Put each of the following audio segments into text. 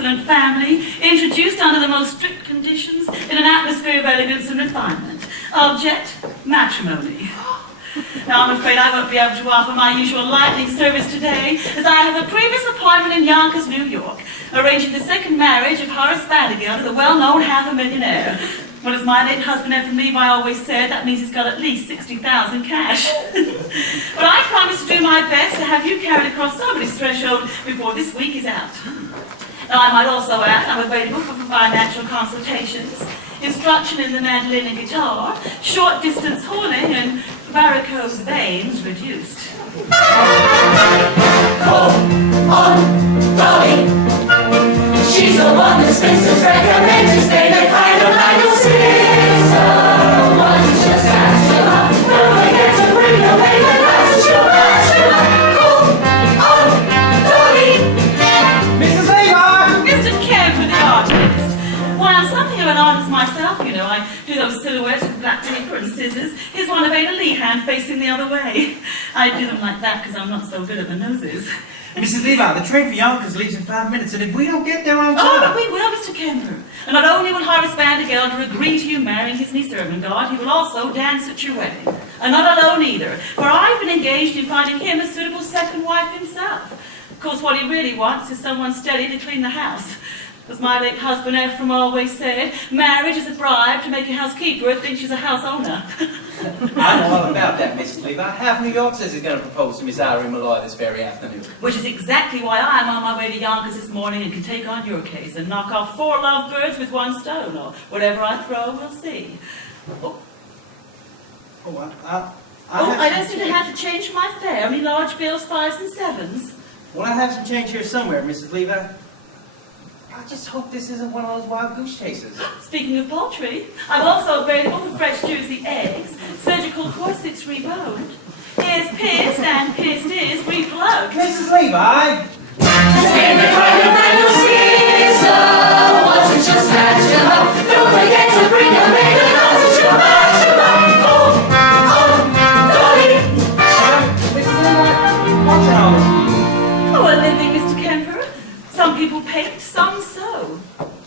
excellent family, introduced under the most strict conditions in an atmosphere of elegance and refinement. Object, matrimony. Now, I'm afraid I won't be able to offer my usual lightning service today, as I have a previous appointment in Yonkers, New York, arranging the second marriage of Horace Vanderbilt to the well-known half-a-millionaire. Well, as my late husband Ephraim Levi always said, that means he's got at least 60,000 cash. But I promise to do my best to have you carried across somebody's threshold before this week is out. Now, I might also add I'm available for financial consultations, instruction in the mandolin and guitar, short distance hauling, and varicose veins reduced. Call on Dolly. She's the one that spinsters recommend to stay the kind of idle sister. Once just catch you up, don't forget to bring away the glass and she'll match you up. Call on Dolly. Mrs. Levi! Mr. Kemp, the artist. Why, I'm something of an artist myself, you know. I do those silhouettes with black paper and scissors. Here's one of Ada Lehan facing the other way. I do them like that because I'm not so good at the noses. Mrs. Levi, the train for Yonkers leaves in 5 minutes, and if we don't get there on time... Oh, but we will, Mr. Kemper. And not only will Horace Vandergelder agree to you marrying his niece Ermengarde, he will also dance at your wedding. And not alone either, for I've been engaged in finding him a suitable second wife himself. Of course, what he really wants is someone steady to clean the house. As my late husband Ephraim always said, marriage is a bribe to make a housekeeper think she's a house owner. I know all about that, Mrs. Levi. Half New York says he's going to propose to Miss Irene Malloy this very afternoon. Which is exactly why I'm on my way to Yonkers this morning and can take on your case and knock off 4 lovebirds with 1 stone, or whatever I throw, we'll see. I don't seem to have to change for my fare. Only large bills, 5s and 7s. Well, I have some change here somewhere, Mrs. Levi. I just hope this isn't one of those wild goose chases. Speaking of poultry, I'm also available for fresh juicy eggs, surgical corsets reboned, ears pierced and pierced ears replugged. Mrs. Levi! Stay the kind of idle sister. Once we just match you up, don't forget to bring a maid and glass and she'll match you up. Call on Dolly. Mrs. Levi, what's wrong with you? Oh, a living, Mr. Kemper. Some people paint, some sew.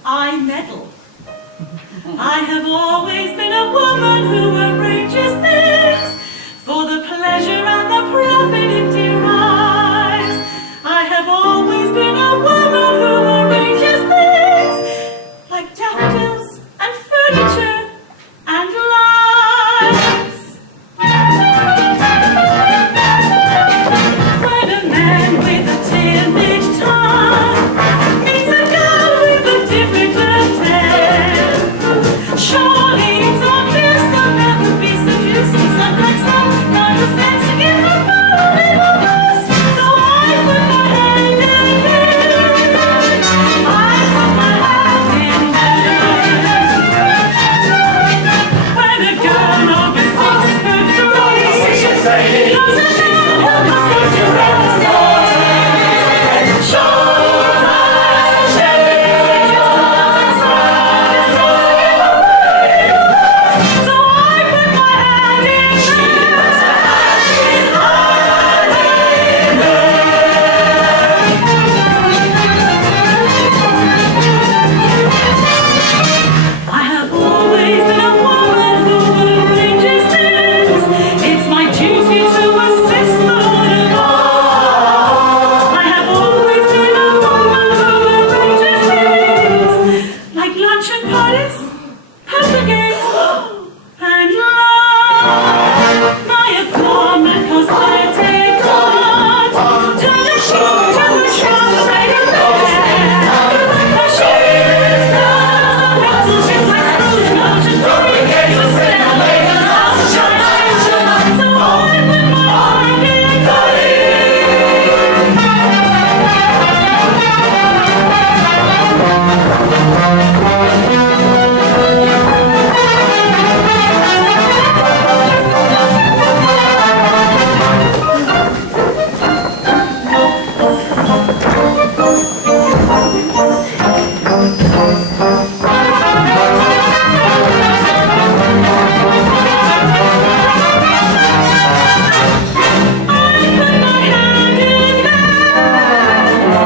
I meddle. I have always been a woman who arranges things for the pleasure and the profit it derives. I have always been a woman who arranges things like daffodils and furniture and lives. When a man with a timid tongue meets a girl with a difficult tale, surely it's obvious they'll never be seducing. Sometimes some understands to give her a little boost. So I put my hand in his. I put my hand in his. When a girl of a 6'3" loves a man who comes to I have always been a woman who arranges things. It's my duty to assist the one of all. I have always been a woman who arranges things like luncheon parties, poker games, and love. My apartment costs I take heart to the shop, to the shop, right in there. The shoes, the metal shoes like Scrooge knows and don't forget to spend the ladies' house. So I put my heart in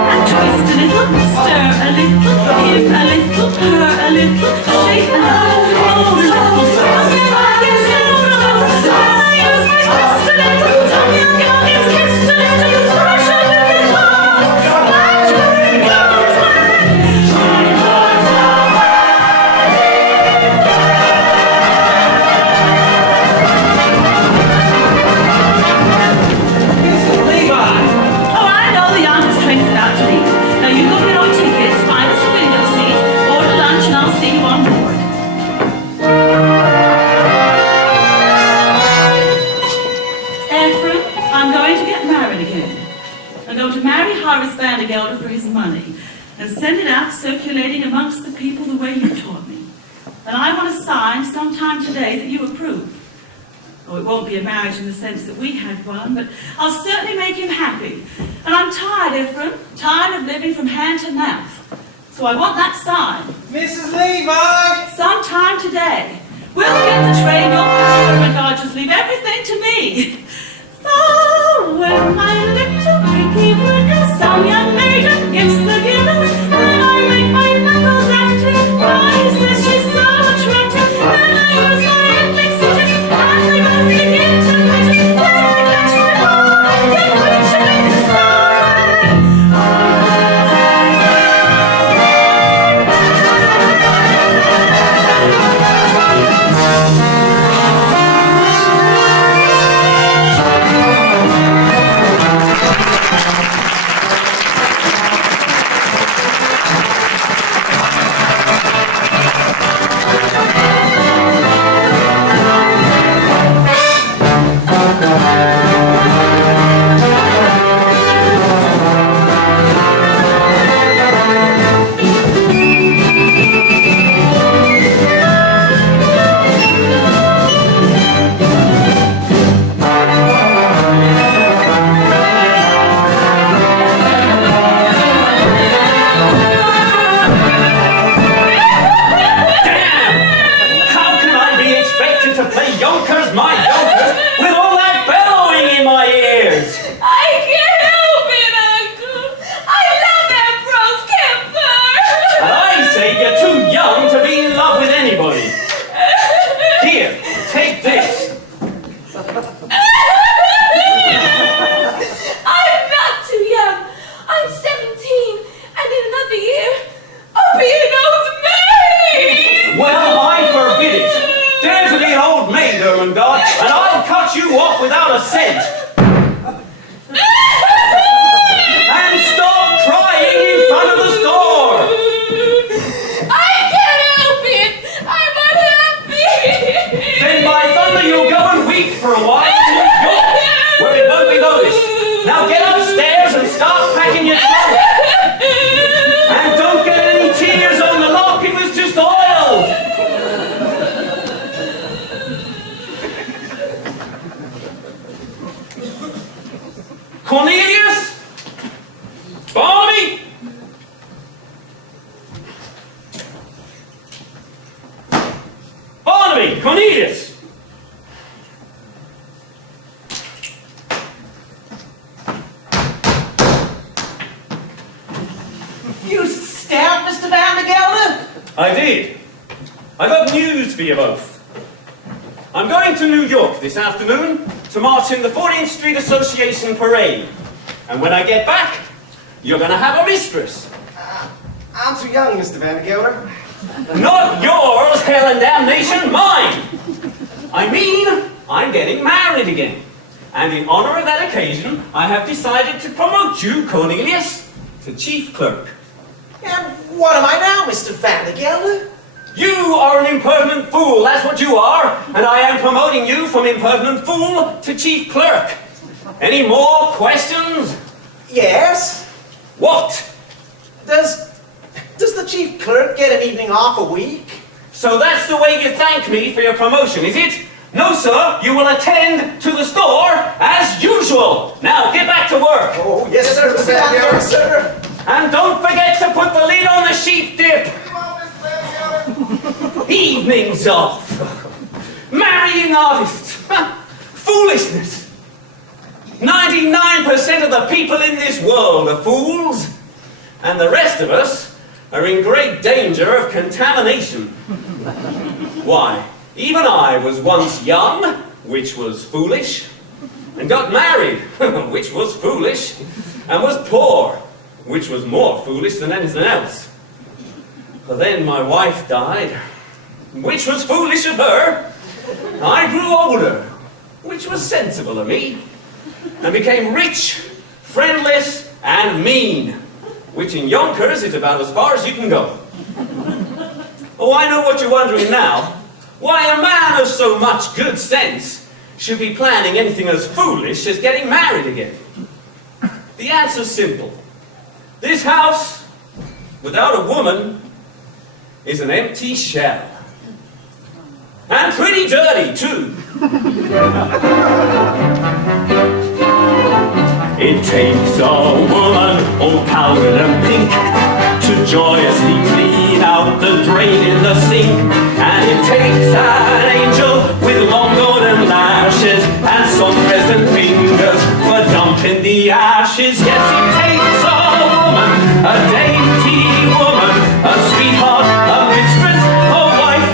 and twist a little, stir a little. amongst the people the way you taught me. And I want to sign sometime today that you approve. Oh, it won't be a marriage in the sense that we had one, but I'll certainly make him happy. And I'm tired, Ephraim, tired of living from hand to mouth. So I want that signed. Mrs. Levi! Sometime today. We'll get the train, you'll prefer, and God just leave everything to me. Oh, when my little pinky wiggles, some young maiden gets the giggles, and I make my knuckles active. I says she's so attractive, and I use my elixir, and we both begin to flit it. Then I catch my eye, get rich and make the Cornelius? Barnaby? Barnaby! Cornelius! You stabbed Mr. Van der Gelder? I did. I got news for you both. I'm going to New York this afternoon to march in the 14th Street Association parade. And when I get back, you're going to have a mistress. I'm too young, Mr. Van der Gelder. Not yours, hell and damnation, mine! I mean, I'm getting married again. And in honor of that occasion, I have decided to promote you, Cornelius, to chief clerk. And what am I now, Mr. Van der Gelder? You are an impertinent fool, that's what you are, and I am promoting you from impertinent fool to chief clerk. Any more questions? Yes. What? Does the chief clerk get an evening off a week? So that's the way you thank me for your promotion, is it? No, sir, you will attend to the store as usual. Now, get back to work. Oh, yes, sir, Mr. Van der Gelder, sir. And don't forget to put the lid on the sheep dip. Evenings off. Marrying artists. Foolishness. 99% of the people in this world are fools, and the rest of us are in great danger of contamination. Why, even I was once young, which was foolish, and got married, which was foolish, and was poor, which was more foolish than anything else. But then my wife died, which was foolish of her. I grew older, which was sensible of me, and became rich, friendless, and mean, which in Yonkers is about as far as you can go. Oh, I know what you're wondering now. Why a man of so much good sense should be planning anything as foolish as getting married again. The answer's simple. This house, without a woman, is an empty shell. And pretty dirty, too. It takes a woman all powdered and pink to joyously clean out the drain in the sink. And it takes an angel with long golden lashes and soft resin fingers for dumping the ashes. Yes, it takes a woman, a dainty woman, a sweetheart, a mistress, a wife.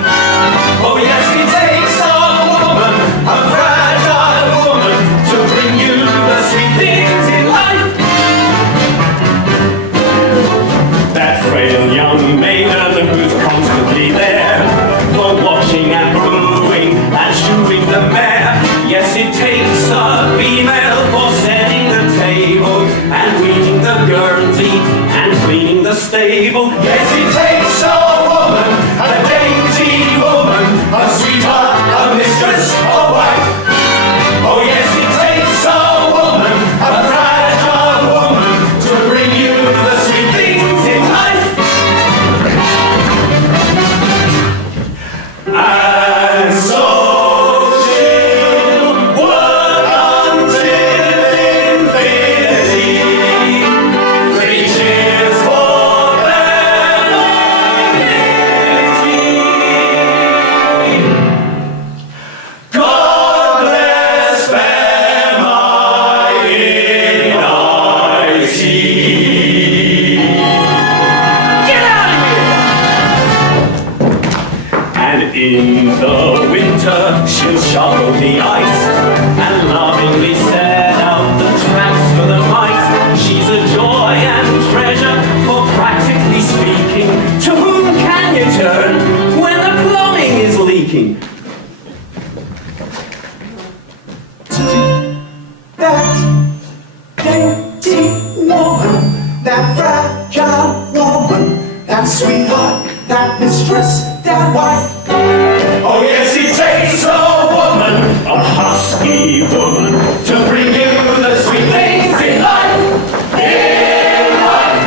Oh yes, it takes a woman, a fragile woman, to bring you the sweet things in life. That frail young maiden who's constantly there for washing and brewing and shoeing the mare. Yes, it takes a female for setting the table and weaving the guernsey and cleaning the stable. Yes, it takes a woman, a dainty woman, a sweetheart, a mistress, a wife. Oh yes, it takes a woman, a fragile woman, to bring you the sweet things in life. And so she'll work until infinity. 3 cheers for femininity. God bless femininity. Get out of here! And in the winter, she'll shovel the ice and lovingly set out the tracks for the mice. She's a joy and treasure, for practically speaking, to whom can you turn when the plumbing is leaking? That dainty woman, that fragile woman, that sweetheart, that mistress, that wife. Oh yes, it takes a woman, a husky woman, to bring you the sweet things in life. In life.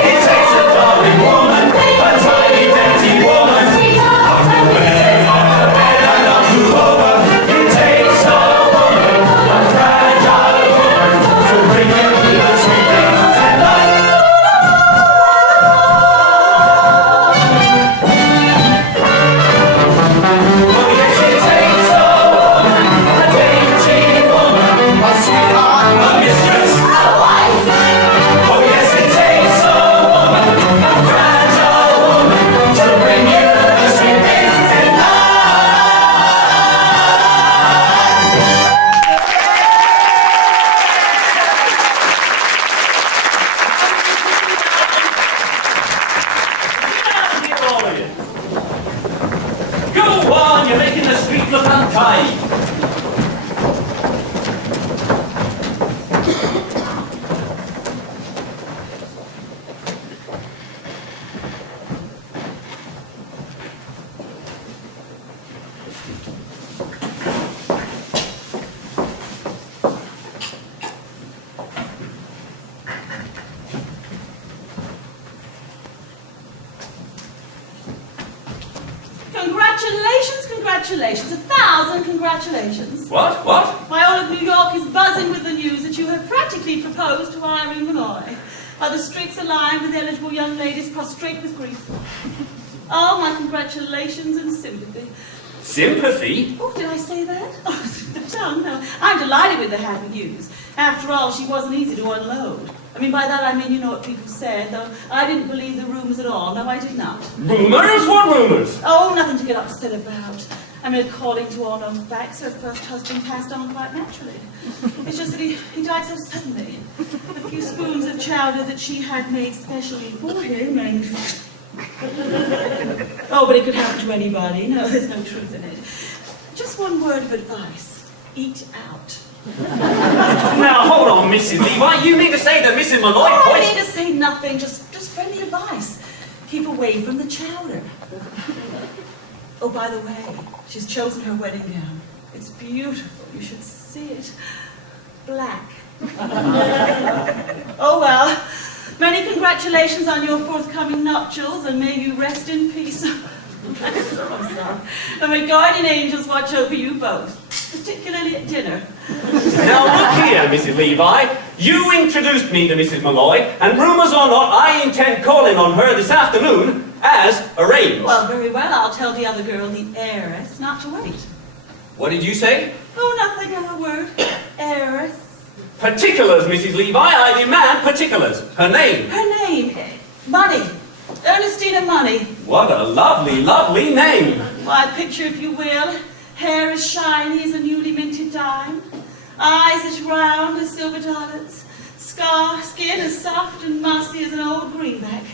It takes a darling woman, a tiny dainty woman, up the bed and up to over. It takes a woman, a fragile woman, to bring you the sweet things in life. Oh yes, it takes a woman, a dainty woman, a sweetheart, a mistress, a wife. Oh yes, it takes a woman, a fragile woman, to bring you the sweet things in life. Go on, you're making the street look untidy. Congratulations, congratulations, 1,000 congratulations. What? What? Why, all of New York is buzzing with the news that you have practically proposed to Irene Malloy. While the streets are lined with eligible young ladies prostrate with grief. Oh, my congratulations and sympathy. Sympathy? Oh, did I say that? Oh, the tongue, no. I'm delighted with the happy news. After all, she wasn't easy to unload. I mean, by that I mean, you know what people said, though I didn't believe the rumors at all. No, I did not. Rumors? What rumors? Oh, nothing to get upset about. I mean, according to all known facts, her first husband passed on quite naturally. It's just that he died so suddenly. The few spoons of chowder that she had made specially for him, and... Oh, but it could happen to anybody. No, there's no truth in it. Just one word of advice. Eat out. Now, hold on, Mrs. Levi. You mean to say that Mrs. Malloy... Oh, I need to say nothing, just friendly advice. Keep away from the chowder. Oh, by the way, she's chosen her wedding gown. It's beautiful. You should see it. Black. Oh, well, Many congratulations on your forthcoming nuptials, and may you rest in peace. I'm sorry. And may guardian angels watch over you both, particularly at dinner. Now look here, Mrs. Levi. You introduced me to Mrs. Malloy, and rumours or not, I intend calling on her this afternoon as arranged. Well, very well. I'll tell the other girl, the heiress, not to wait. What did you say? Oh, nothing, a word. Heiress. Particulars, Mrs. Levi. I demand particulars. Her name. Her name, Money. Ernestina Money. What a lovely, lovely name. Why, picture, if you will, hair as shiny as a newly minted dime, eyes as round as silver dollars, skin as soft and mossy as an old greenback.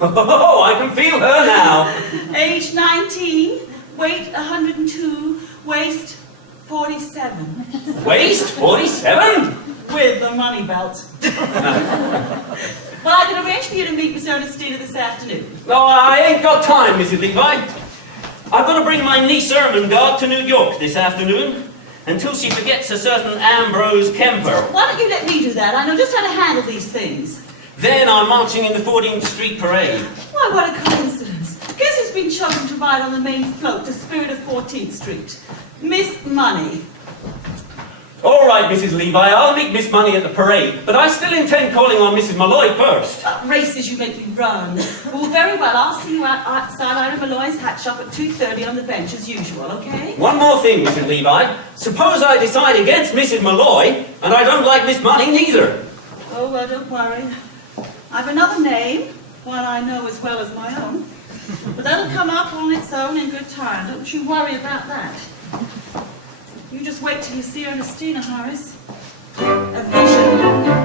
Oh, I can feel her now. Age 19, weight 102, waist 47. Waist 47? With the money belt. Well, I can arrange for you to meet Miss Ernestina this afternoon. No, I ain't got time, Mrs. Levi. I'm going to bring my niece Ermengarde to New York this afternoon until she forgets a certain Ambrose Kemper. Why don't you let me do that? I know just how to handle these things. Then I'm marching in the 14th Street Parade. Why, what a coincidence. Guess who's been chosen to ride on the main float, the spirit of 14th Street? Miss Money. All right, Mrs. Levi, I'll meet Miss Money at the parade, but I still intend calling on Mrs. Malloy first. Races, you make me run. Well, very well, I'll see you outside Ida Malloy's hat shop at 2:30 on the bench as usual, okay? One more thing, Mrs. Levi. Suppose I decide against Mrs. Malloy, and I don't like Miss Money neither. Oh, well, don't worry. I've another name, one I know as well as my own. But that'll come up on its own in good time. Don't you worry about that. You just wait till you see Ernestina, Horace. A vision,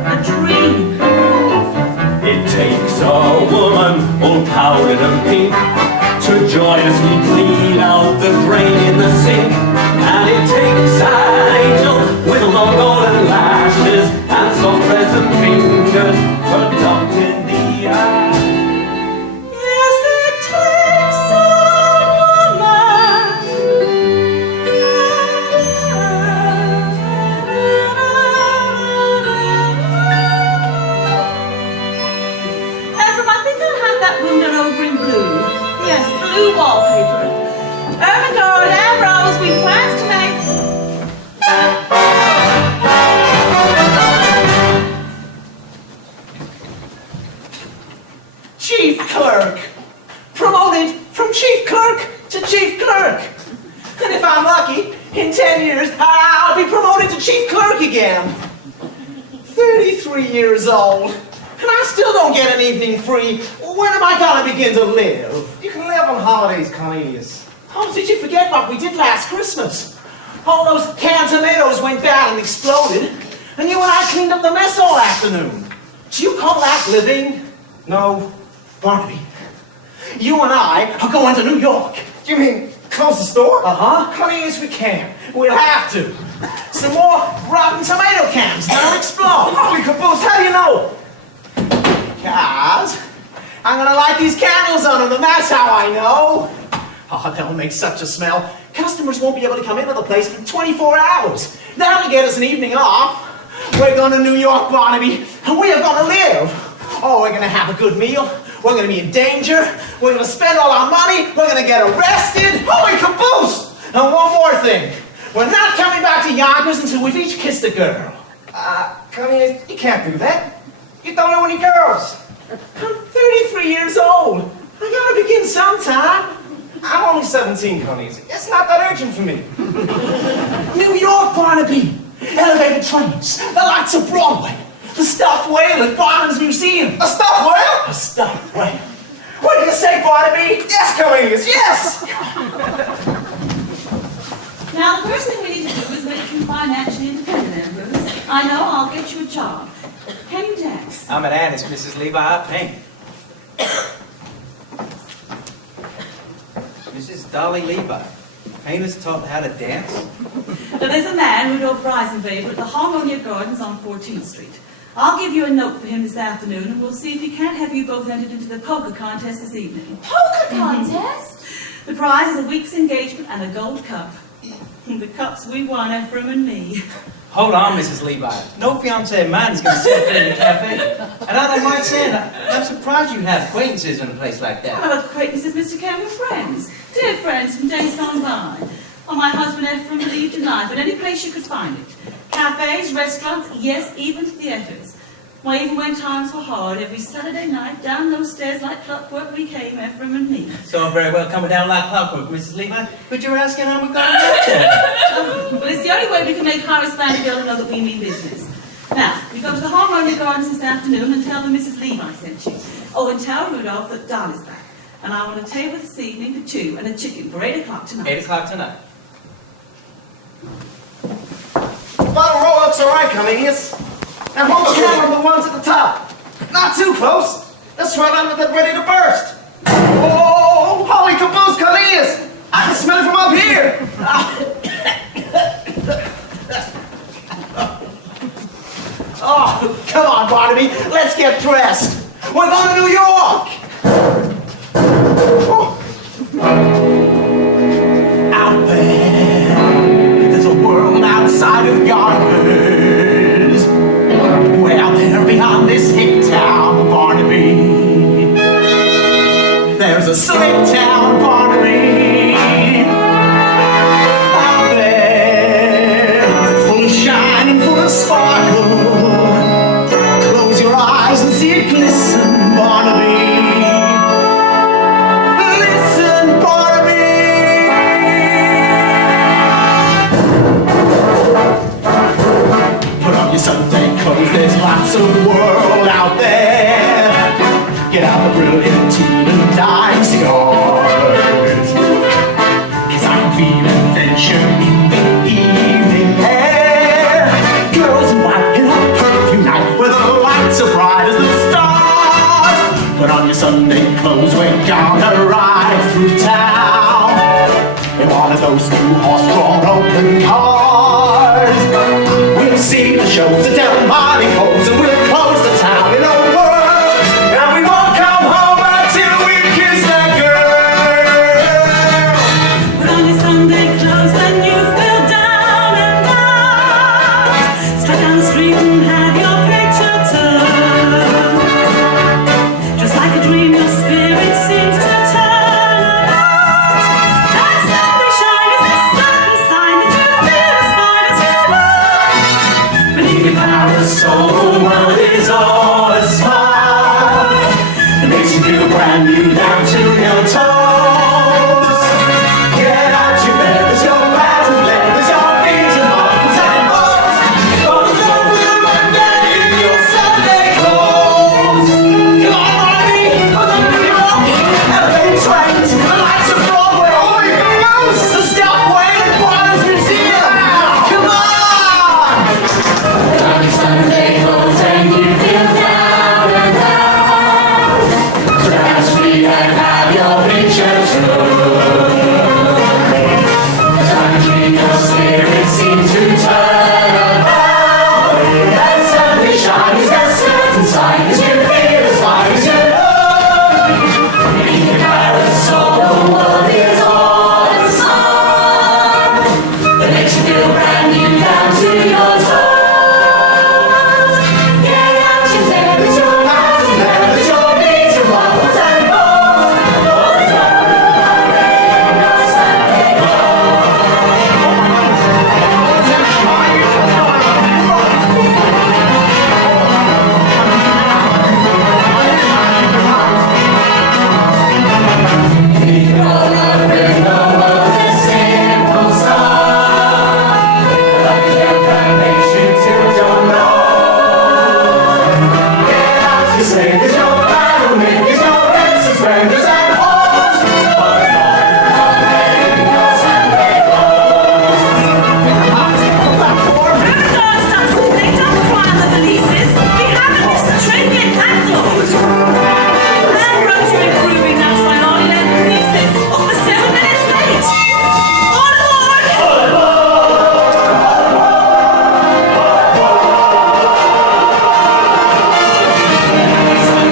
a dream. It takes a woman all powdered and pink to joyously clean out the drain in the sink. And it takes an angel with long golden lashes and soft pleasant fingers for adopting the act. Yes, it takes a over in blue. Yes, blue wallpaper. Ermengarde, Ambrose, we've plans to make. Chief clerk. Promoted from chief clerk to chief clerk. And if I'm lucky, in 10 years, I'll be promoted to chief clerk again. 33 years old. And I still don't get an evening free. When am I gonna begin to live? You can live on holidays, Cornelius. Oh, did you forget what we did last Christmas? All those canned tomatoes went bad and exploded, and you and I cleaned up the mess all afternoon. Do you call that living? No. Barnaby, you and I are going to New York. You mean close the store? Uh-huh. Cornelius, we can't. We'll have to. Some more rotten tomato cans, they'll explode. Holy caboose, how do you know? Cause I'm gonna light these candles on them, and that's how I know. Oh, they'll make such a smell. Customers won't be able to come into the place for 24 hours. That'll get us an evening off. We're going to New York, Barnaby, and we are gonna live. Oh, we're gonna have a good meal. We're gonna be in danger. We're gonna spend all our money. We're gonna get arrested. Holy caboose! And one more thing. We're not coming back to Yonkers until we've each kissed a girl. Cornelius, you can't do that. You don't know any girls. I'm 33 years old. I gotta begin sometime. I'm only 17, Cornelius. It's not that urgent for me. New York, Barnaby. Elevated trains. The lights of Broadway. The stuffed whale at Barnum's Museum. A stuffed whale? A stuffed whale. What do you say, Barnaby? Yes, Cornelius, yes! Now, the first thing we need to do is make you financially independent, Ambrose. I know, I'll get you a job. Can you dance? I'm an artist, Mrs. Levi. I paint. Mrs. Dolly Levi. Painters taught how to dance? Now, there's a man, Rudolph Reisenweber, at the Harmonia Gardens on 14th Street. I'll give you a note for him this afternoon, and we'll see if he can't have you both entered into the poker contest this evening. Poker contest? The prize is a week's engagement and a gold cup. The cups we won, Ephraim and me. Hold on, Mrs. Levi. No fiancé man is going to sit in the cafe. And I don't mind saying that. I'm surprised you have acquaintances in a place like that. Well, acquaintances, Mr. Cameron, friends. Dear friends from days gone by. Well, my husband Ephraim believed in life, but any place you could find it. Cafes, restaurants, yes, even theatres. Well, even when times were hard, every Saturday night, down those stairs like clockwork we came, Ephraim and me. So very well coming down like clockwork, Mrs. Levi. But you're asking how we're going to get there. Well, it's the only way we can make Horace Vanderbilt know that we mean business. Now, we go to the Harmonia Gardens this afternoon and tell them Mrs. Levi sent you. Oh, and tell Rudolph that Dolly's back. And I want a table this evening for 2 and a chicken for 8 o'clock tonight. 8 o'clock tonight. Bottle roll-ups are right, Cornelius. And hold the camera on the ones at the top. Not too close. That's right under that ready to burst. Oh, holy caboose, Cornelius! I can smell it from up here. Oh, come on, Barnaby. Let's get dressed. We're going to New York. Oh. Out there's a world outside of Yonkers. Way out there beyond this hick town, Barnaby. There's a slick town, Barnaby. Out there, full of shine and full of sparkle. Close your eyes and see it glisten, Barnaby. Listen, Barnaby. Put on your Sunday clothes, there's lots of world out there. Get out the brilliant tea and dime cigars. 'Cause I'm feeling adventure in the evening air. Girls in white in a perfume night where the lights are bright as the stars. Put on your Sunday clothes, we're gonna ride through town in one of those 2-horse-drawn open cars. We'll see the shows at Del Monte Coles and we'll close the town in a whirl. And we won't come home until we kiss that girl. Put on your Sunday clothes when you feel down and out. Straight down the street and have your picture turned. Just like a dream, your spirit seems to turn about. That Sunday shine is a certain sign that you feel as fine as you look. Beneath your parasol, the world is all a smile. It makes you feel brand new down to your toes. Get out your bed, there's your bags and leathers, your beads and muffins and bows. Go to the blue Monday in your Sunday clothes. Come on, Ronnie, put on New York. Elevated trains, the lights of Broadway, all you can lose. The Stopway and Barnes Museum. Come on! Put on your Sunday clothes and you feel down and out. So down the street and have your picture took. Time to dream, your spirit seems to turn about. That Sunday shine is a certain sign that you feel as fine as you look. Beneath your parasol, the world is all a song that makes you feel brand new down to your toes. Get out your bed with your bags and leathers, your beads and waffles and bows. Oh, it's all about in your Sunday grown up in the world's a simple song. Like a gem that makes you till your nose. Get out your sleigh, there's no battle, there's no races, splendors and halls. But not in your Sunday clothes. Rudolph, stop sleeping, don't cry on the valises. We haven't missed the train yet, thank Lord. And roads are improving now, so I only left the thesis. Over 7 minutes late. On board! Sunday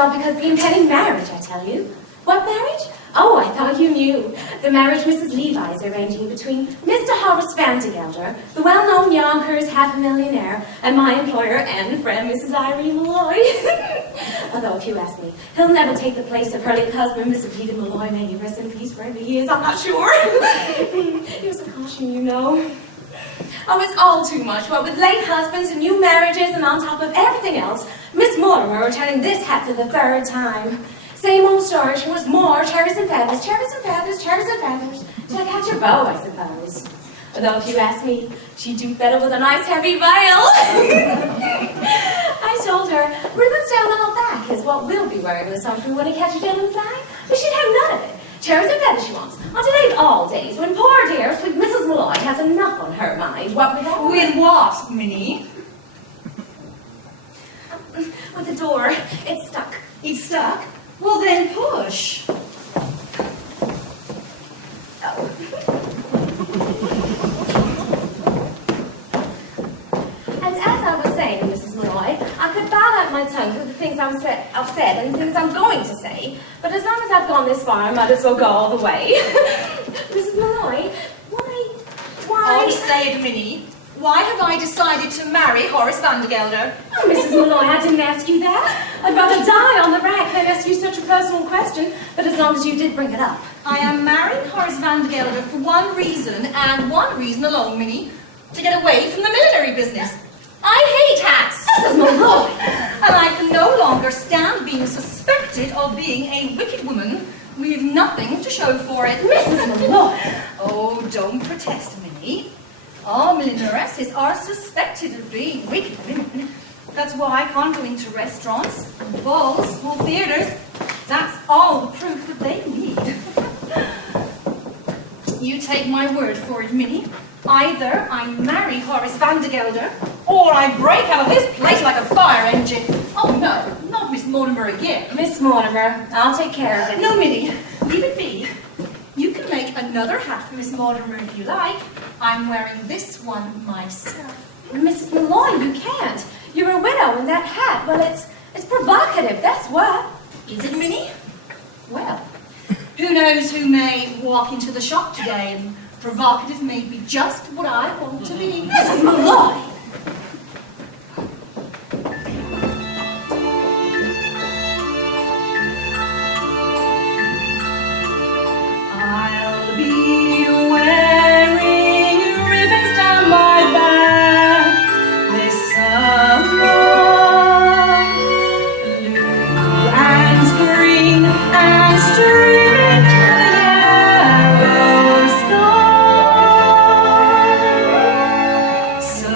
all because of the impending marriage, I tell you. What marriage? Oh, I thought you knew. The marriage Mrs. Levi is arranging between Mr. Horace Vandegelder, the well-known Yonkers half-a-millionaire, and my employer and friend, Mrs. Irene Malloy. Although, if you ask me, he'll never take the place of her late husband, Mr. Peter Malloy. May he rest in peace wherever he is, I'm not sure. He was a caution, you know. Oh, it's all too much. What with late husbands and new marriages and on top of everything else, Miss Mortimer returning this hat for the third time. Same old story. She wants more cherries and feathers, cherries and feathers, cherries and feathers. Till I catch her bow, I suppose. Although, if you ask me, she'd do better with a nice heavy veil. I told her, ribbons down all back is what we'll be wearing this summer when he catches gentleman's eye. But she'd have none of it. Cherries and feathers she wants. On today's all days, when poor dear sweet Mrs. Malloy has enough on her mind. What with that? With what, Minnie? With the door. It's stuck. It's stuck? Well then push. Oh. And as I was saying, Mrs. Malloy, I could bow out my tongue for the things I've said and the things I'm going to say. But as long as I've gone this far, I might as well go all the way. Mrs. Malloy, why? I'll say it, Minnie. Why have I decided to marry Horace Vandegelder? Oh, Mrs. Malloy, I didn't ask you that. I'd rather die on the rack than ask you such a personal question, but as long as you did bring it up. I am marrying Horace Vandegelder for one reason, and one reason alone, Minnie. To get away from the military business. I hate hats! Mrs. Malloy! And I can no longer stand being suspected of being a wicked woman with nothing to show for it. Mrs. Malloy! Oh, don't protest, Minnie. All millineresses are suspected of being wicked women. That's why I can't go into restaurants, balls, or theaters. That's all the proof that they need. You take my word for it, Minnie. Either I marry Horace Vandegelder, or I break out of this place like a fire engine. Oh no, not Miss Mortimer again. Miss Mortimer, I'll take care of it. No, Minnie, leave it be. You can make another hat for Miss Mortimer if you like. I'm wearing this one myself. Mrs. Malloy, you can't. You're a widow, and that hat, well, it's provocative, that's what. Is it, Minnie? Well, who knows who may walk into the shop today, and provocative may be just what I want to be. Mrs. Malloy! I'll be wearing ribbons down my back this summer. Blue and green and streaming through the yellow sky. So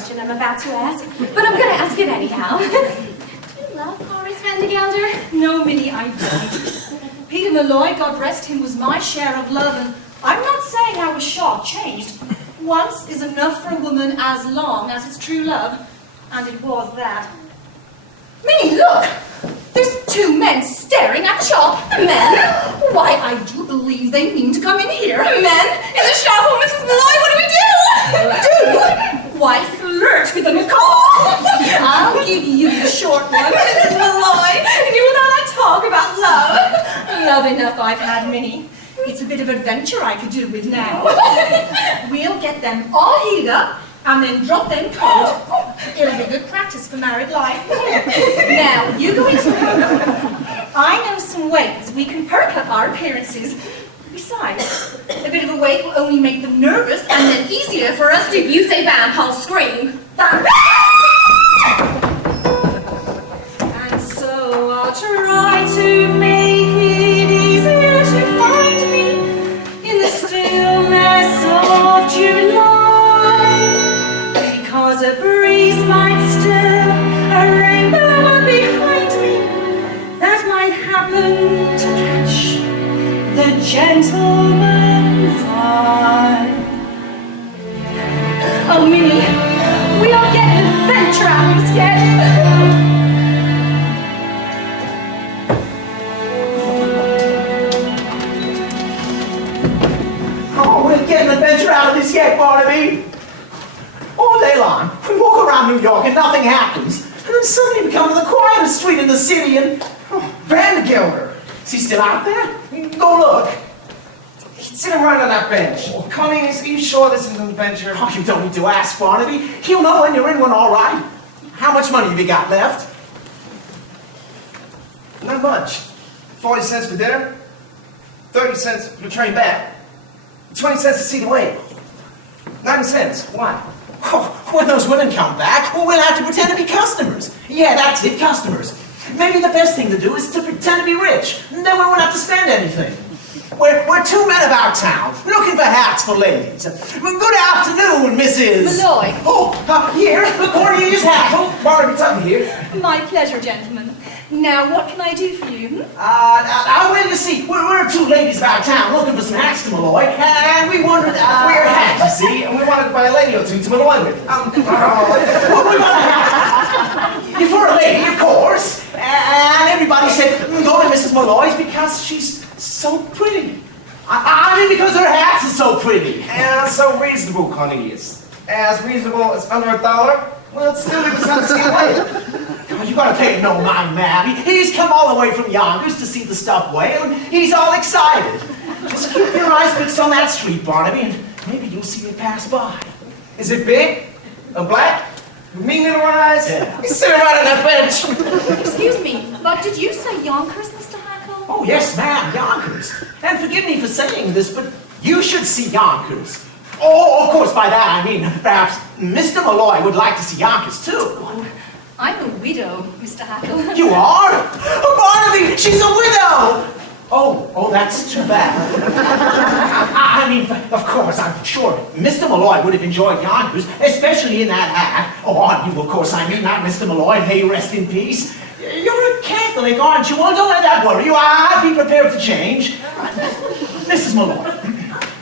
question I'm about to ask, but I'm going to ask it anyhow. Do you love Horace Van de Gelder? No, Minnie, I don't. Peter Malloy, God rest him, was my share of love, and I'm not saying I was short-changed. Once is enough for a woman as long as it's true love, and it was that. Minnie, look! There's two men staring at the shop. Men? Why, I do believe they mean to come in here. Men? In the shop? Oh, Mrs. Malloy, what do we do? Do? Why, flirt with them, of course. I'll give you the short one, Mrs. Malloy, and you and I talk about love. Love enough I've had, Minnie. It's a bit of adventure I could do with now. We'll get them all heated up and then drop them cold. It'll be good practice for married life. Now, you go into the room. I know some ways we can perk up our appearances. Besides, a bit of a wait will only make them nervous and then easier for us to... If you say bam, I'll scream. Bam! And so I'll try to make it easier to find me in the stillness of July. Because a breeze might stir a rainbow behind me that might happen to catch the gentleman's eye. Oh, Minnie, we are getting adventure out of this yet. Oh, we're getting adventure out of this yet, Barnaby. All day long, we walk around New York and nothing happens. And then suddenly we come to the quietest street in the city and... Oh, Van de Gelder. Is he still out there? Go look. He's sitting right on that bench. Connie, are you sure this is an adventure? Oh, you don't need to ask, Barnaby. He'll know when you're in one, all right. How much money have you got left? Not much. 40 cents for dinner, 30 cents for the train back, 20 cents to see the wave. 90 cents. Why? Oh, when those women come back, we'll have to pretend to be customers. Yeah, that's it, customers. Maybe the best thing to do is to pretend to be rich. Then we won't have to spend anything. We're two men about town, looking for hats for ladies. Good afternoon, Mrs. Malloy. Oh, here, Cornelius hat. Oh, Barnaby Tutton here. My pleasure, gentlemen. Now, what can I do for you? Well, you see, we're two ladies about town looking for some hats to Malloy, and we wondered, We're hats, you see, and we wanted to buy a lady or two to Malloy with. well, we want a hat for a lady, of course. And everybody said, go to Mrs. Malloy's because she's so pretty. I mean, because her hats are so pretty. And so reasonable, Cornelius. As reasonable as under $1. Well, it's still give us to see the wave. Oh, you gotta pay no mind, man. He's come all the way from Yonkers to see the stuffed whale, and he's all excited. Just keep your eyes fixed on that street, Barnaby, and maybe you'll see it pass by. Is it big? A black? With mean little eyes? Yeah. He's sitting right on that bench. Excuse me, but did you say Yonkers, Mr. Hackle? Oh, yes, ma'am, Yonkers. And forgive me for saying this, but you should see Yonkers. Oh, of course, by that I mean, perhaps Mr. Malloy would like to see Yonkers, too. I'm a widow, Mr. Hackle. You are? Oh, Barnaby, she's a widow! Oh, that's too bad. I mean, of course, I'm sure Mr. Malloy would have enjoyed Yonkers, especially in that hat. Oh, aren't you, of course, I mean, not Mr. Malloy, may you rest in peace. You're a Catholic, aren't you? Well, don't let that worry you. I'd be prepared to change. Mrs. Malloy,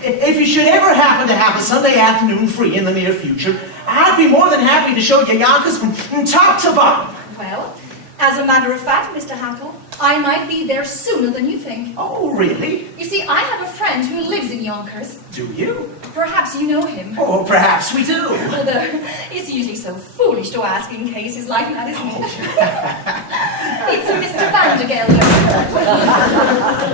if you should ever happen to have a Sunday afternoon free in the near future, I'd be more than happy to show you Yonkers from top to bottom. Well, as a matter of fact, Mr. Hackle, I might be there sooner than you think. Oh, really? You see, I have a friend who lives in Yonkers. Do you? Perhaps you know him. Oh, perhaps we do. Although, it's usually so foolish to ask in cases like that, isn't it? It's a Mr. Van de Gelder.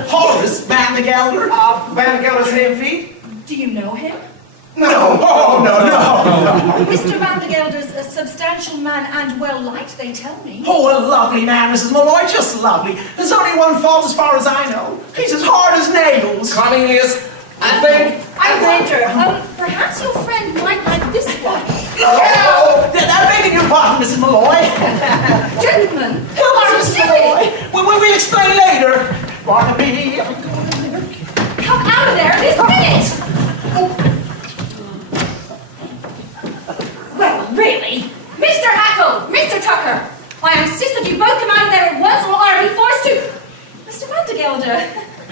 Horace Van de Gelder? Van de Gelder's hand and feet? Do you know him? No. Oh, no. Mr. Van de Gelder's a substantial man and well-liked, they tell me. Oh, a lovely man, Mrs. Malloy, just lovely. There's only one fault as far as I know. He's as hard as nails. Cornelius, I think... I wonder, perhaps your friend might like this one. Oh, I'm begging your pardon, Mrs. Malloy. Gentlemen, Come on, are you Mrs. silly? Malloy. We'll explain later. Barnaby. Come out of there this minute! Well, really,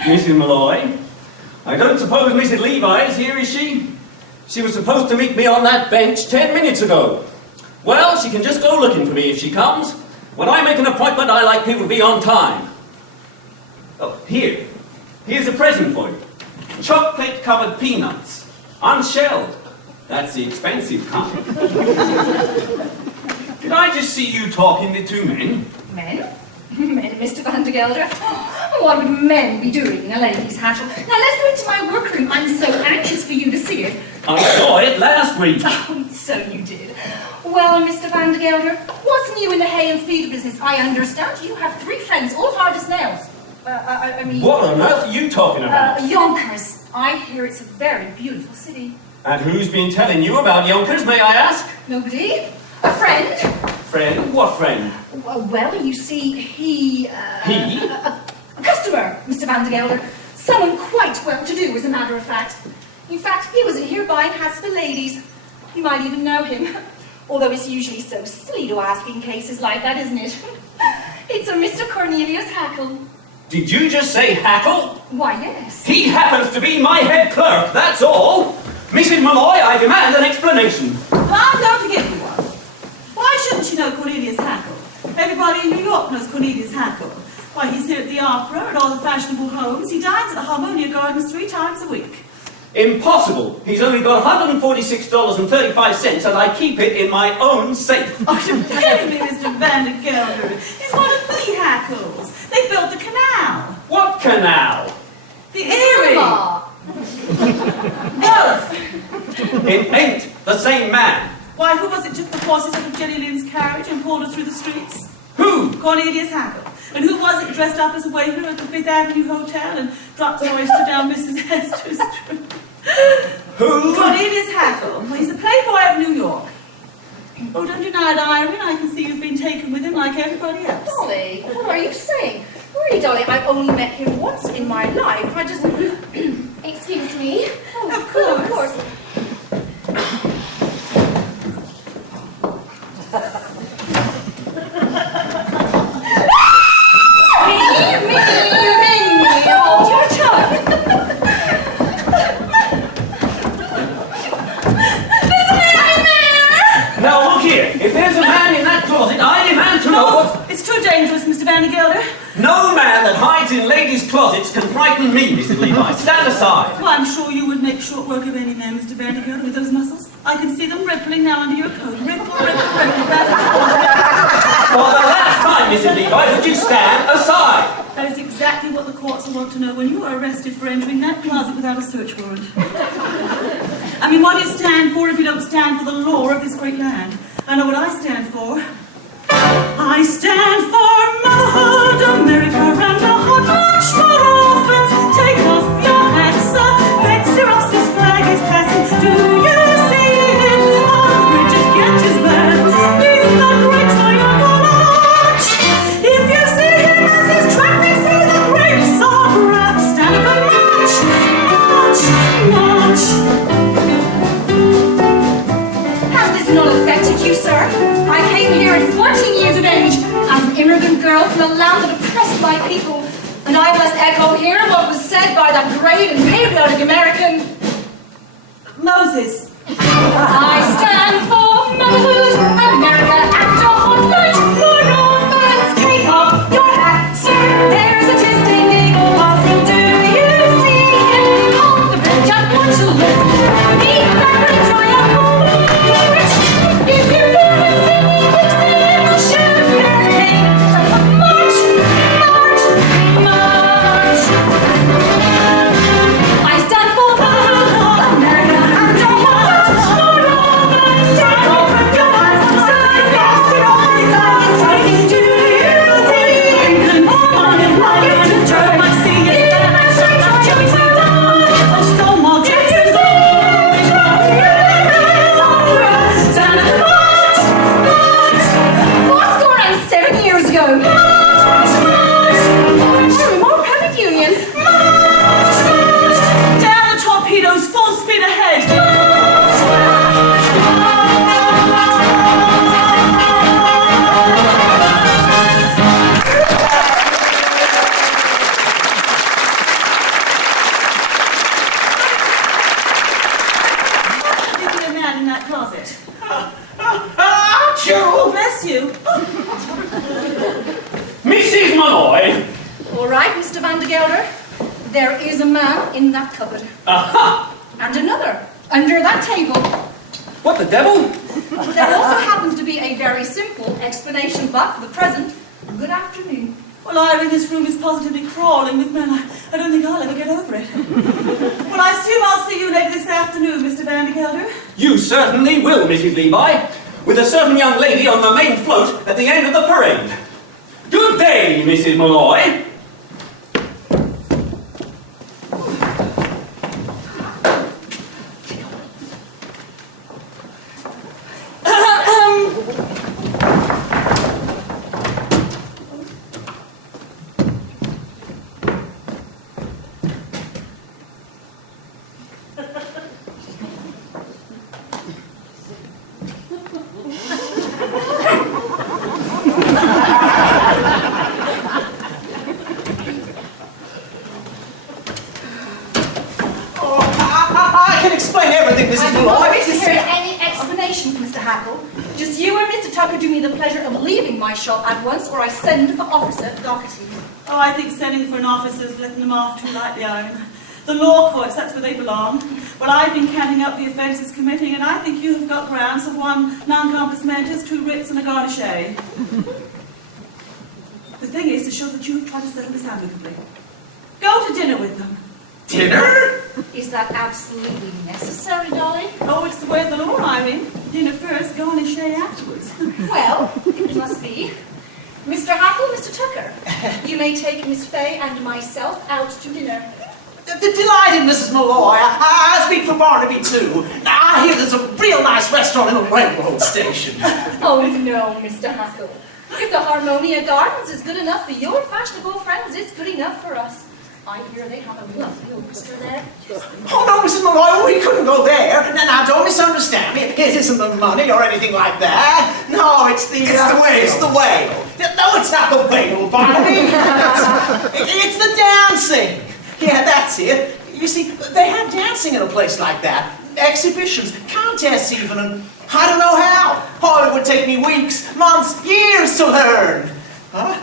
Mrs. Malloy. I don't suppose Mrs. Levi is here, is she? She was supposed to meet me on that bench 10 minutes ago. Well, she can just go looking for me if she comes. When I make an appointment, I like people to be on time. Oh, here. Here's a present for you. Chocolate-covered peanuts. Unshelled. That's the expensive kind. Did I just see you talking to two men? Men? Men, Mr. Van der Gelder? What would men be doing in a lady's hatch? Now let's go into my workroom. I'm so anxious for you to see it. I saw it last week. Oh, so you did. Well, Mr. Van der Gelder, what's new in the hay and feed business? I understand you have 3 friends, all hard as nails. I mean... What on earth are you talking about? Yonkers. I hear it's a very beautiful city. And who's been telling you about Yonkers, may I ask? Nobody? A friend? Friend? What friend? Well, you see, he... He? A customer, Mr. Van der Gelder. Someone quite well-to-do, as a matter of fact. In fact, he was in here buying hats for ladies. You might even know him. Although it's usually so silly to ask in cases like that, isn't it? It's a Mr. Cornelius Hackle. Did you just say Hackle? Why, yes. He happens to be my head clerk, that's all. Mrs. Malloy, I demand an explanation. Well, I'm going to give you one. Why shouldn't you know Cornelius Hackle? Everybody in New York knows Cornelius Hackle. Why, he's here at the opera, at all the fashionable homes. He dines at the Harmonia Gardens 3 times a week. Impossible. He's only got $146.35 and I keep it in my own safe. Oh, you're kidding me, Mr. Van der Gelder. He's one of the Hackles. They built the canal. What canal? The Erie. Both. It ain't the same man. Why, who was it took the horses out of Jenny Lynn's carriage and pulled her through the streets? Who? Cornelius Hackle. And who was it dressed up as a waiter at the Fifth Avenue Hotel and dropped an oyster down Mrs. Hester's street? Who? Cornelius Hackle. Well, he's a playboy of New York. Oh, don't deny it, Irene. I can see you've been taken with him like everybody else. Dolly, what are you saying? Really, Dolly, I've only met him once in my life. I just... Excuse me. Of course. Of course. Hold your tongue. Now look here. If there's a man in that closet, I demand to know what... It's too dangerous, Mr. Van der Gelder. No man that hides in ladies' closets can frighten me, Mrs. Levi. Stand aside. Well, I'm sure you would make short work of any man, Mr. Van der Gelder, with those muscles. I can see them rippling now under your coat. Ripple, ripple, ripple, back and forth. For the last time, Mrs. Levi, would you stand aside? That is exactly what the courts will want to know when you are arrested for entering that closet without a search warrant. I mean, what do you stand for if you don't stand for the law of this great land? I know what I stand for. I stand for motherhood, America, and a hot lunch for orphans. Take off your hat, sir. Betsy Ross's flag is passing. Do you see him on the bridge at Gettysburg? Leading the great triumphal arch. If you see him as he's tramping through the grapes of wrath, stand up and march, march, march. Has this not affected you, sir? I came here at 14 years of age as an immigrant girl from a land oppressed by people, and I must echo here what was said by that great and patriotic American, Moses. I stand for motherhood, America, and a hot lunch for orphans. Take off your hat, sir. There's a distant eagle passing. Do you see him on the bridge at Waterloo? Meet that great triumphal march. If you hear him singing, keep singing the champagne. March, march, march. I stand for motherhood, America, and a hot lunch for orphans. Take off your hat, Mr. Van de Gelder, there is a man in that cupboard. Aha! And another under that table. What the devil? There also happens to be a very simple explanation, but for the present, good afternoon. Well, Ira, this room is positively crawling with men. I don't think I'll ever get over it. Well, I assume I'll see you later this afternoon, Mr. Van de Gelder. You certainly will, Mrs. Levi, with a certain young lady on the main float at the end of the parade. Good day, Mrs. Malloy. I can explain everything, Mrs. I don't Malloy. want to hear any explanations, Mr. Hackle. Just you and Mr. Tucker do me the pleasure of leaving my shop at once, or I send for Officer Doherty. Oh, I think sending for an officer is letting them off too lightly, Ira. The law courts, that's where they belong. Well, I've been counting up the offences committing, and I think you have got grounds of 1 non-compos mentis, 2 writs, and a garnichet. The thing is to show that you have tried to settle this amicably. Go to dinner with them. Dinner? Is that absolutely necessary, Dolly? Oh, it's the way of the law, Irene. Dinner first, garnichet afterwards. Well, it must be. Mr. Hackle, Mr. Tucker, you may take Miss Fay and myself out to dinner. Delighted, Mrs. Malloy. I speak for Barnaby, too. I hear there's a real nice restaurant in the railroad station. Oh, no, Mr. Hackle. If the Harmonia Gardens is good enough for your fashionable friends, it's good enough for us. I hear they have a lovely orchestra there. Oh, no, Mrs. Malloy, we couldn't go there. Now, don't misunderstand me. It isn't the money or anything like that. No, it's the... It's the whale. It's the whale. No, it's not the whale, Barnaby. It's the dancing. Yeah, that's it. You see, they have dancing in a place like that. Exhibitions, contests even, and I don't know how. Oh, it would take me weeks, months, years to learn. Huh?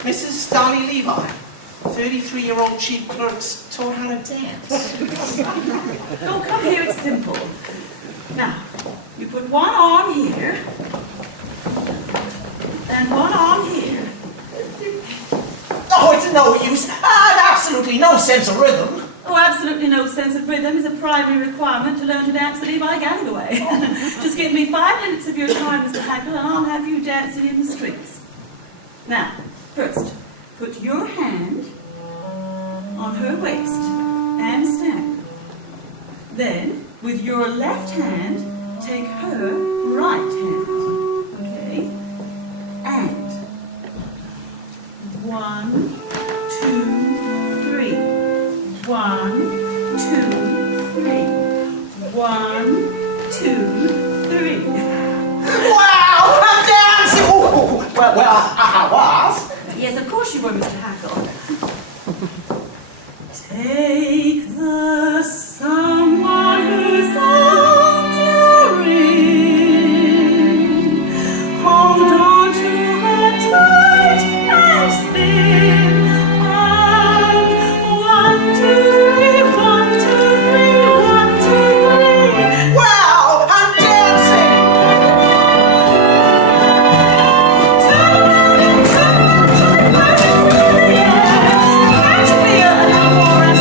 Mrs. Dolly Levi, 33-year-old chief clerks, taught how to dance. Oh, come here, it's simple. Now, you put one arm here, and one arm here. Oh, it's no use. I have absolutely no sense of rhythm. Oh, absolutely no sense of rhythm is a primary requirement to learn to dance the Levi Gallagher. Just give me 5 minutes of your time, Mr. Hackle, and I'll have you dancing in the streets. Now, first, put your hand on her waist and stand. Then, with your left hand, take her right hand. Okay? And 1, 2, 3. 1, 2, 3. 1, 2, 3. Wow, I'm dancing! Ooh, well, I was. Yes, of course you were, Mr. Hackle. Take the someone who's arms you're in. Hold on to her tight and spin. And 1, 2, 3, 1, 2, 3, 1, 2, 3. Wow, I'm dancing! Turn around, turn through the air. Catch me a little more and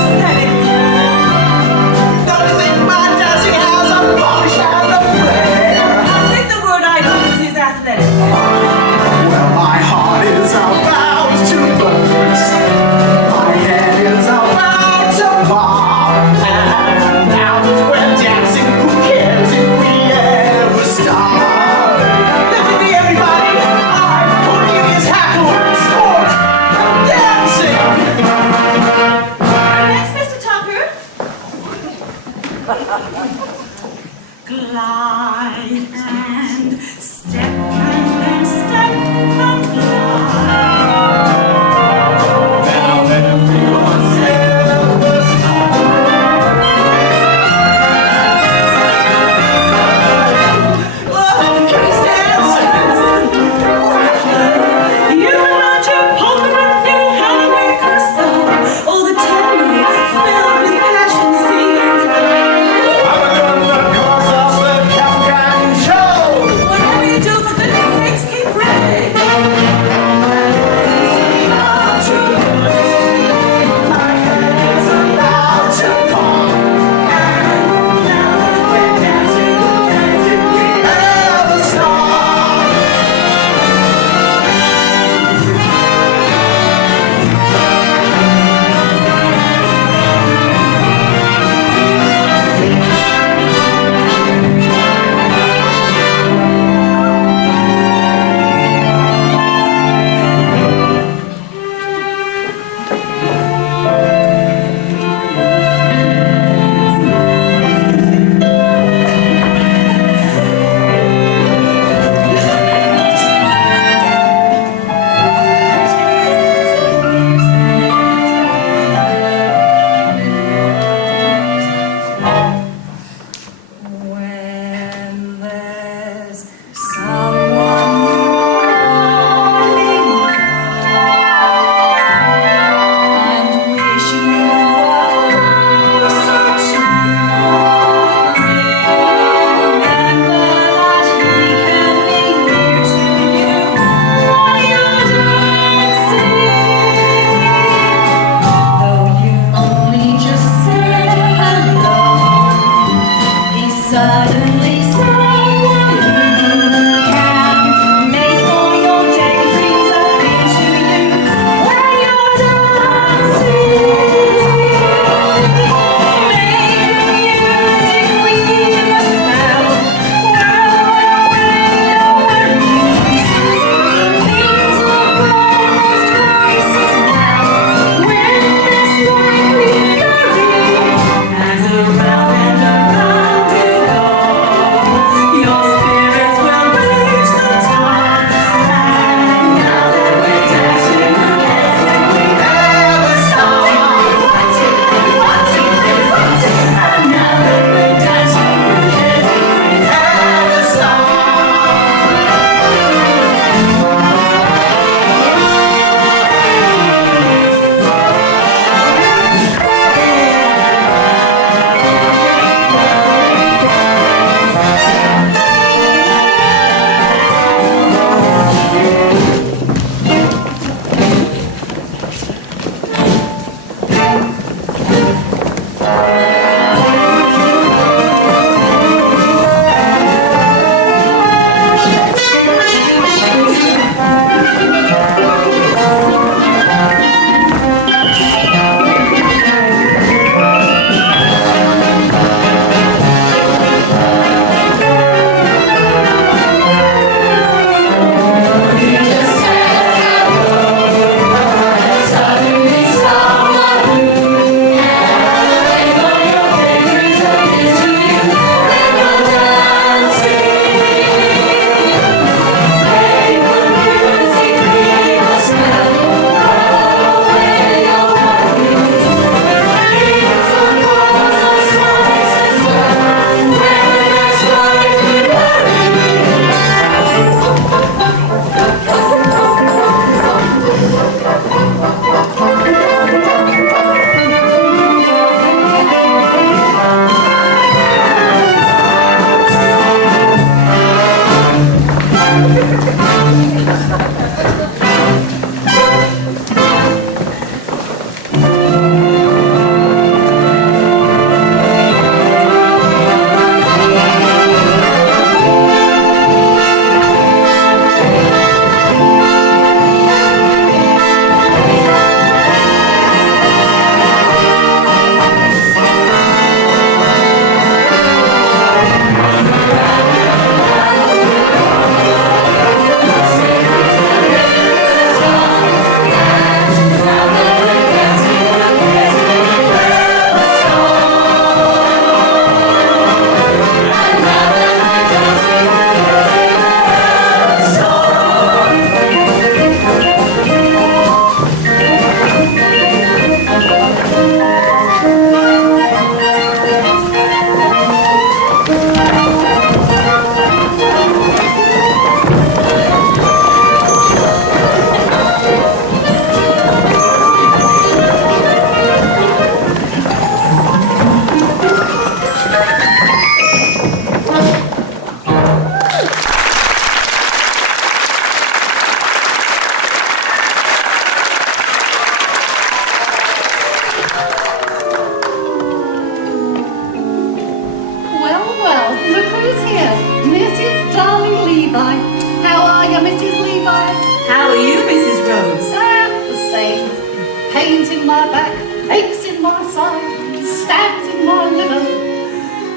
Pains in my back, aches in my side, stabs in my liver.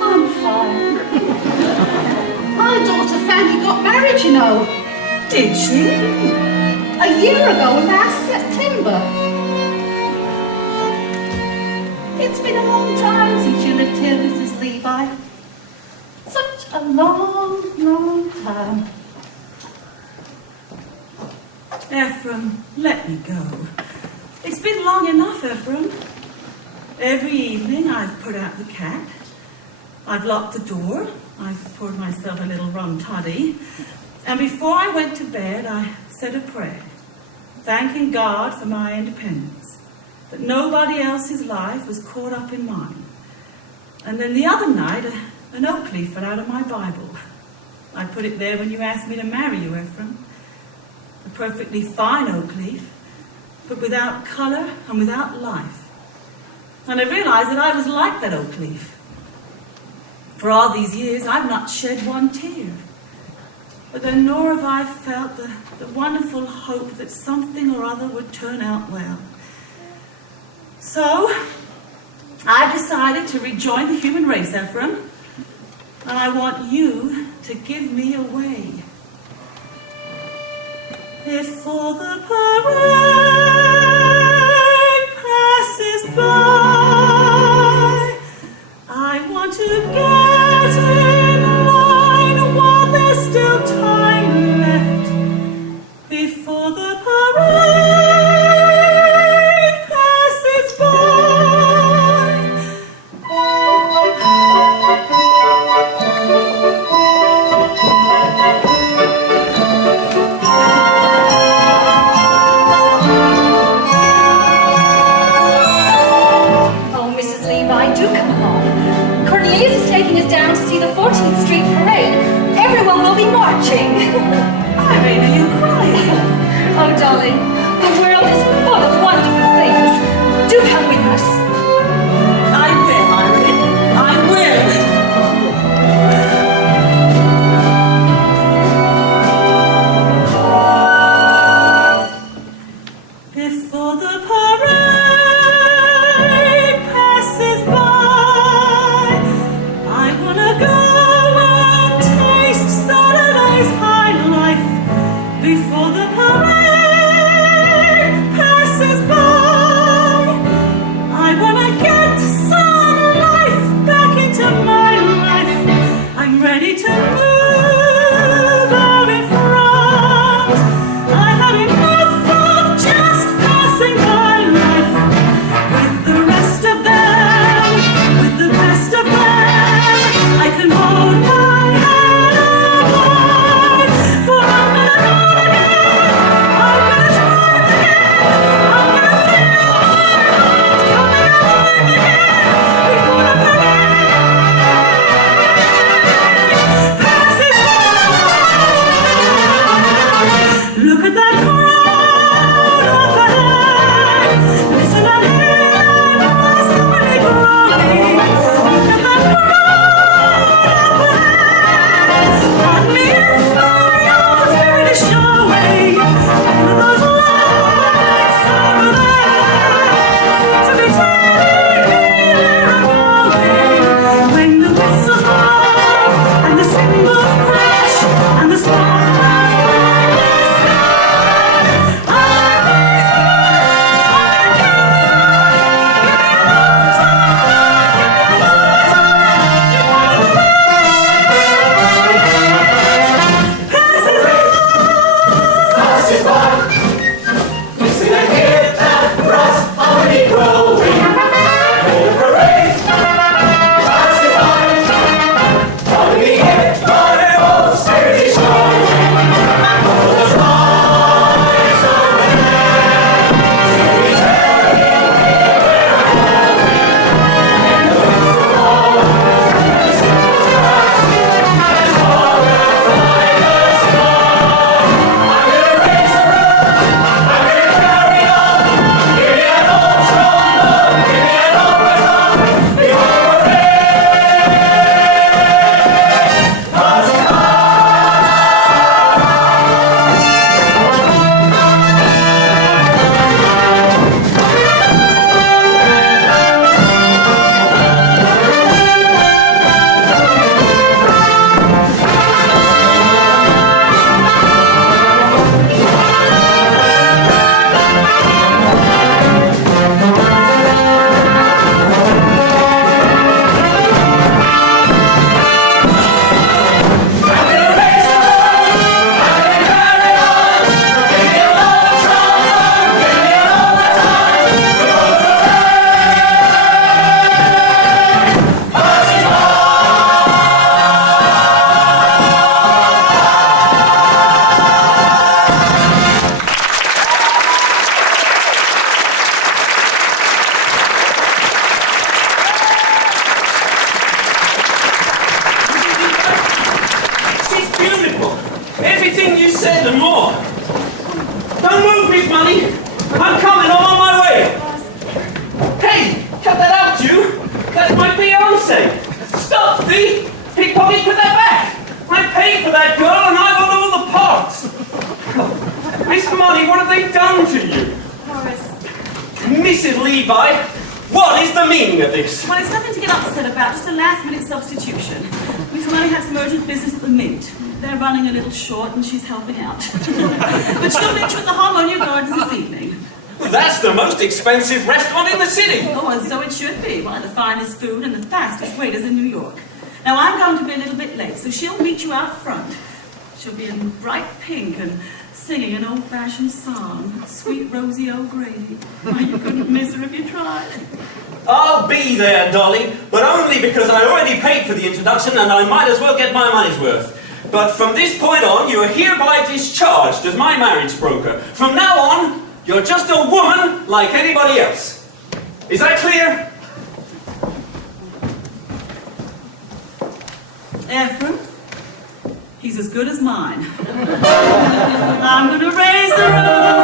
I'm fine. My daughter Fanny got married, you know. Did she? A year ago, last September. It's been a long time since you lived here, Mrs. Levi. Such a long, long time. Ephraim, let me go. It's been long enough, Ephraim. Every evening I've put out the cat. I've locked the door. I've poured myself a little rum toddy. And before I went to bed, I said a prayer, thanking God for my independence, that nobody else's life was caught up in mine. And then the other night, an oak leaf fell out of my Bible. I put it there when you asked me to marry you, Ephraim. A perfectly fine oak leaf, but without colour and without life. And I realised that I was like that oak leaf. For all these years, I've not shed one tear. But then nor have I felt the wonderful hope that something or other would turn out well. So, I've decided to rejoin the human race, Ephraim. And I want you to give me away. Before the parade passes by, I want to get in line while there's still time left. Before the parade passes by. Mrs. Levi, what is the meaning of this? Well, it's nothing to get upset about, just a last-minute substitution. Miss Molly had some urgent business at the Mint. They're running a little short and she's helping out. But she'll meet you at the Harmonia Gardens this evening. Well, that's the most expensive restaurant in the city. Oh, and so it should be. One of the finest food and the fastest waiters in New York. Now, I'm going to be a little bit late, so she'll meet you out front. She'll be in bright pink and singing an old-fashioned song, Sweet Rosie O'Grady. Why, you couldn't miss her if you tried. I'll be there, Dolly, but only because I already paid for the introduction and I might as well get my money's worth. But from this point on, you are hereby discharged as my marriage broker. From now on, you're just a woman like anybody else. Is that clear? Ephraim, he's as good as mine. I'm gonna raise the roof.